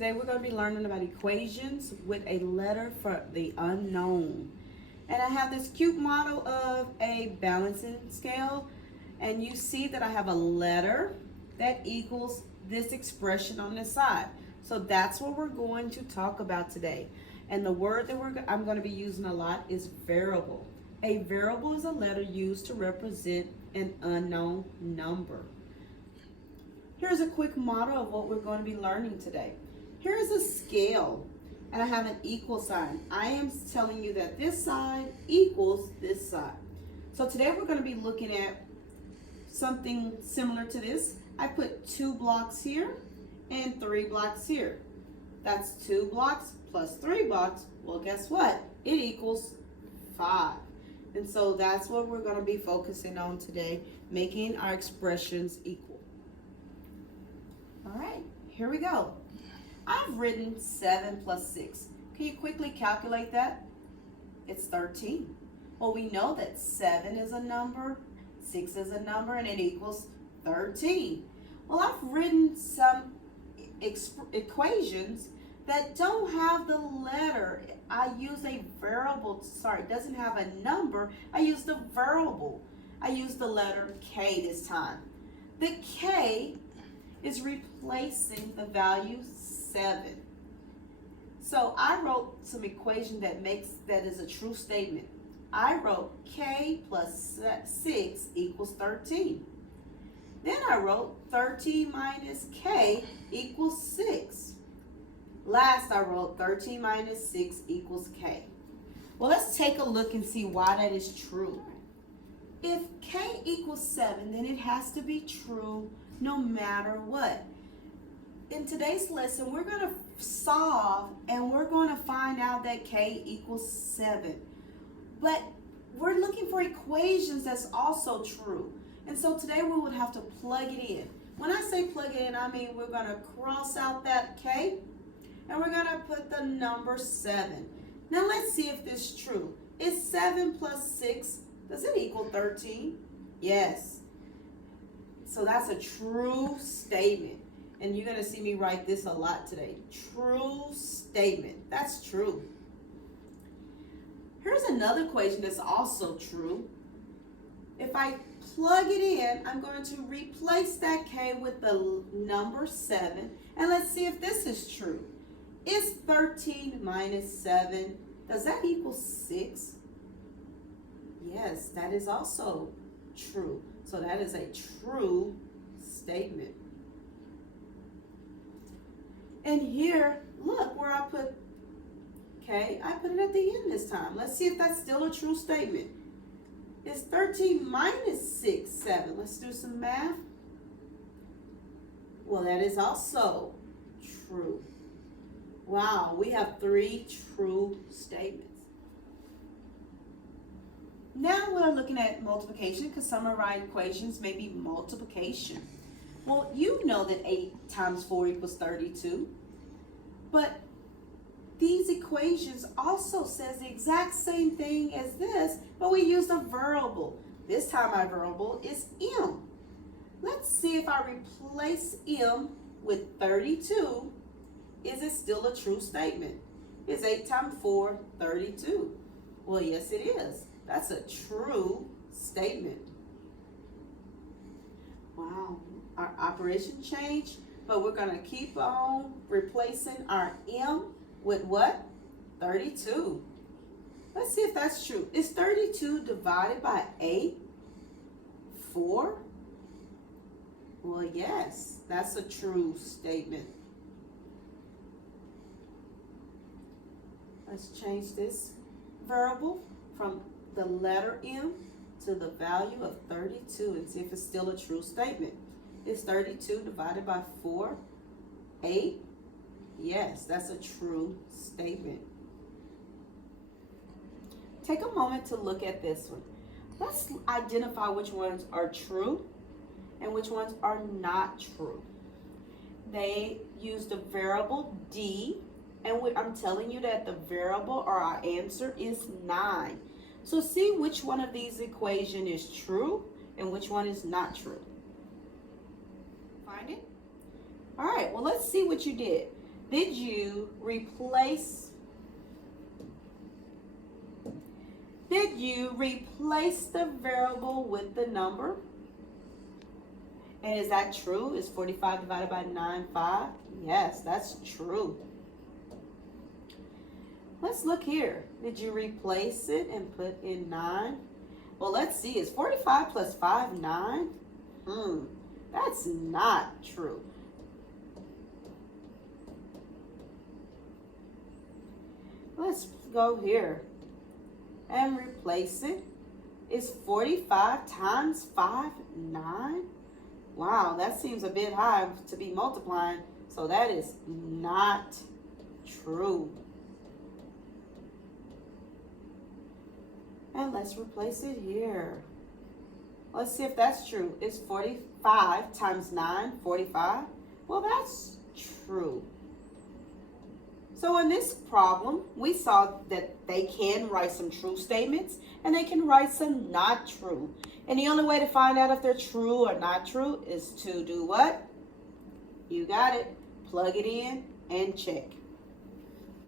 Today we're going to be learning about equations with a letter for the unknown. And I have this cute model of a balancing scale. And you see that I have a letter that equals this expression on this side. So that's what we're going to talk about today. And the word that I'm going to be using a lot is variable. A variable is a letter used to represent an unknown number. Here's a quick model of what we're going to be learning today. Here's a scale, and I have an equal sign. I am telling you that this side equals this side. So today we're going to be looking at something similar to this. I put 2 blocks here and 3 blocks here. That's 2 blocks plus 3 blocks. Well, guess what? It equals 5. And so that's what we're going to be focusing on today, making our expressions equal. All right, here we go. I've written 7 plus 6. Can you quickly calculate that? It's 13. Well, we know that 7 is a number, 6 is a number, and it equals 13. Well, I've written some equations that don't have the letter. I use a variable, it doesn't have a number. I use the variable. I use the letter K this time. The K is replacing the value 7. So I wrote some equation that is a true statement. I wrote K plus 6 equals 13. Then I wrote 13 minus K equals 6. Last I wrote 13 minus 6 equals K. Well, let's take a look and see why that is true. If K equals 7, then it has to be true no matter what. In today's lesson, we're going to solve and we're going to find out that K equals 7. But we're looking for equations that's also true. And so today we would have to plug it in. When I say plug it in, I mean we're going to cross out that K and we're going to put the number 7. Now let's see if this is true. Is 7 plus 6, does it equal 13? Yes. So that's a true statement. And you're going to see me write this a lot today. True statement. That's true. Here's another equation that's also true. If I plug it in, I'm going to replace that K with the number 7. And let's see if this is true. Is 13 minus 7, does that equal 6? Yes, that is also true. So that is a true statement. And here, look where I put K. I put it at the end this time. Let's see if that's still a true statement. Is 13 minus 6, 7? Let's do some math. Well, that is also true. Wow, we have 3 true statements. Now we're looking at multiplication because some of our equations may be multiplication. Well, you know that 8 times 4 equals 32. But these equations also says the exact same thing as this, but we use a variable. This time our variable is M. Let's see if I replace M with 32. Is it still a true statement? Is 8 times 4 32? Well, yes it is. That's a true statement. Wow, our operation changed, but we're going to keep on replacing our M with what? 32. Let's see if that's true. Is 32 divided by 8? 4? Well, yes, that's a true statement. Let's change this variable from the letter M to the value of 32 and see if it's still a true statement. Is 32 divided by 4 8? Yes, that's a true statement. Take a moment to look at this one. Let's identify which ones are true and which ones are not true. They used a variable D, and I'm telling you that the variable or our answer is 9. So see which one of these equations is true and which one is not true. Find it? All right, well, let's see what you did. Did you replace the variable with the number? And is that true? Is 45 divided by 9 5? Yes, that's true. Let's look here. Did you replace it and put in 9? Well, let's see. Is 45 plus 5 9? That's not true. Let's go here and replace it. Is 45 times 5 9? Wow, that seems a bit high to be multiplying. So that is not true. And let's replace it here. Let's see if that's true. Is 45 times 9 45? Well, that's true. So in this problem, we saw that they can write some true statements and they can write some not true. And the only way to find out if they're true or not true is to do what? You got it. Plug it in and check.